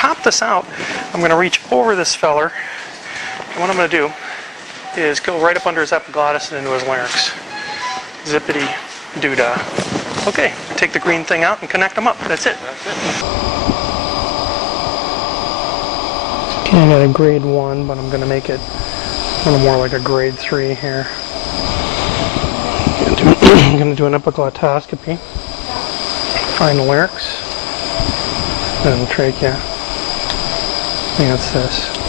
pop this out, I'm going to reach over this feller, and what I'm going to do is go right up under his epiglottis and into his larynx. Zippity doo-dah. Okay, take the green thing out and connect them up. That's it. Okay, I got a grade 1, but I'm going to make it a little more like a grade 3 here. I'm going to do an epiglottoscopy. Find the larynx and trachea. I think that's this.